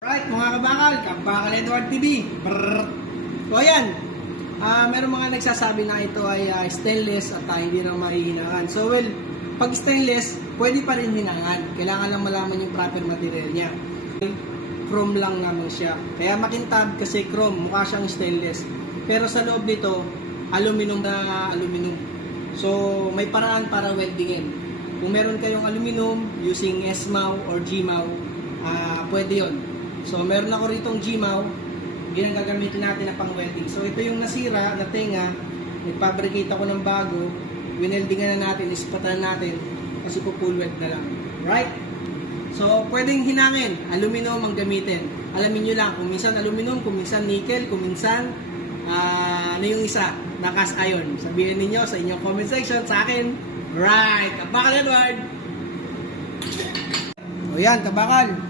Right, mga kabakal, Kabakal Edward TV. Brrr. So ayan, meron mga nagsasabi na ito ay stainless at hindi na mahihinangan. So well, pag stainless, pwede pa rin hinangan. Kailangan lang malaman yung proper material niya. Chrome lang naman siya. Kaya makintab kasi chrome, mukha siyang stainless. Pero sa loob nito, aluminum na aluminum. So may paraan para weldingin. Kung meron kayong aluminum using SMAW or GMAW, pwede yon. So, meron ako ritong GMAW, yun ang gagamitin natin na pang welding. So, ito yung nasira na tenga, nagpabricate ako ng bago, wineldingan na natin, ispatan natin, kasi po full weld na lang. Right? So, pwedeng hinangin, aluminum ang gamitin. Alamin nyo lang, kung minsan aluminum, kung minsan nickel, kung minsan, ano yung isa, na cast iron. Sabihin ninyo sa inyong comment section, sa akin, right, Kabakal Edward! O yan, Kabakal.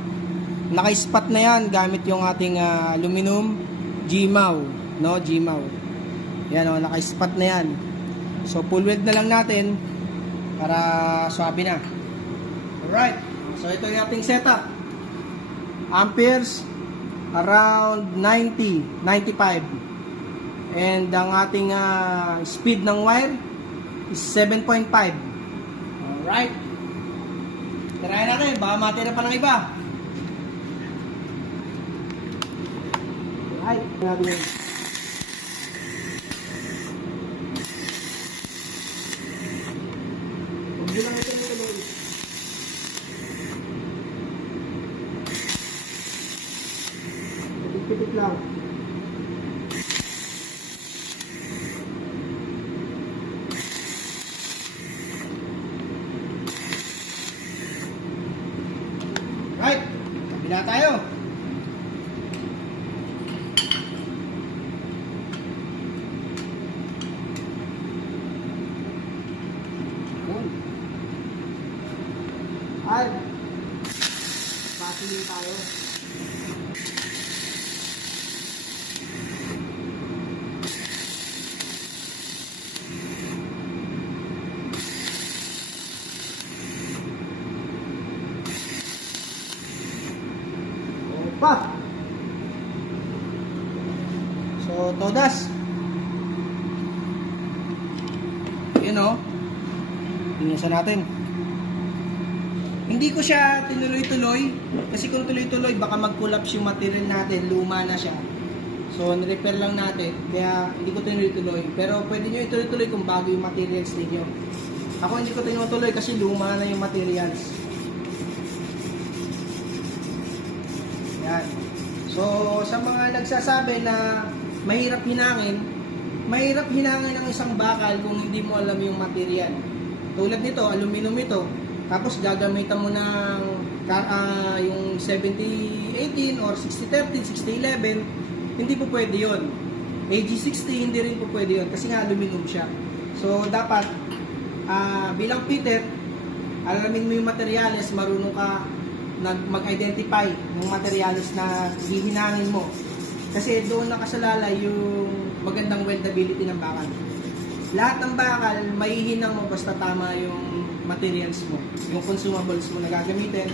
Naka-spot na yan gamit yung ating aluminum GMAW, no? GMAW. Yan, naka-spot na yan. So full weld na lang natin para swabe na. Alright. So ito yung ating setup. Amperes around 90, 95. And ang ating speed ng wire is 7.5. Alright. Tirayan natin, baka matira pa ng iba. Ay, grabe yun. Huwag lang ito nito tuloy. Pitik-pitik lang. Right, kabila tayo. Ay, patingin tayo. Opa! So, todas. Yun o. Pinisan natin. Hindi ko siya tinuloy-tuloy kasi kung tuloy-tuloy baka mag-collapse yung material natin, luma na siya. So, nirepair lang natin kaya hindi ko tinuloy-tuloy. Pero pwede nyo ituloy-tuloy kung bago yung materials ninyo. Ako hindi ko tinuloy kasi luma na yung materials. Yan. So, sa mga nagsasabi na mahirap hinangin ang isang bakal kung hindi mo alam yung material. Tulad nito, aluminum ito. Tapos gagamitan mo ng yung 70-18 or 60-13, 60-11, hindi po pwede yun. AG60, hindi rin po pwede yun kasi nga aluminum siya. So dapat bilang fitter, alamin mo yung materials, marunong ka mag-identify ng materials na hihinangin mo. Kasi doon nakasalalay yung magandang weldability ng bakal. Lahat ng bakal, maihinang mo basta tama yung materials mo, yung consumables mo na gagamitin,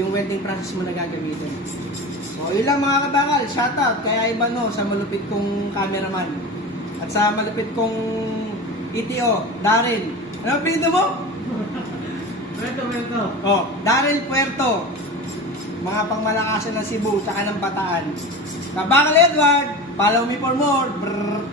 yung welding process mo na gagamitin. So, yun lang mga kabakal. Shoutout kaya iba no sa malupit kong cameraman at sa malupit kong ETO, Daryl. Ano pinito mo? Puerto. Oh, Daryl Puerto. Mga pangmalakasan ng Cebu, tsaka ng Bataan. Kabakal Edward, follow me for more. Brrr.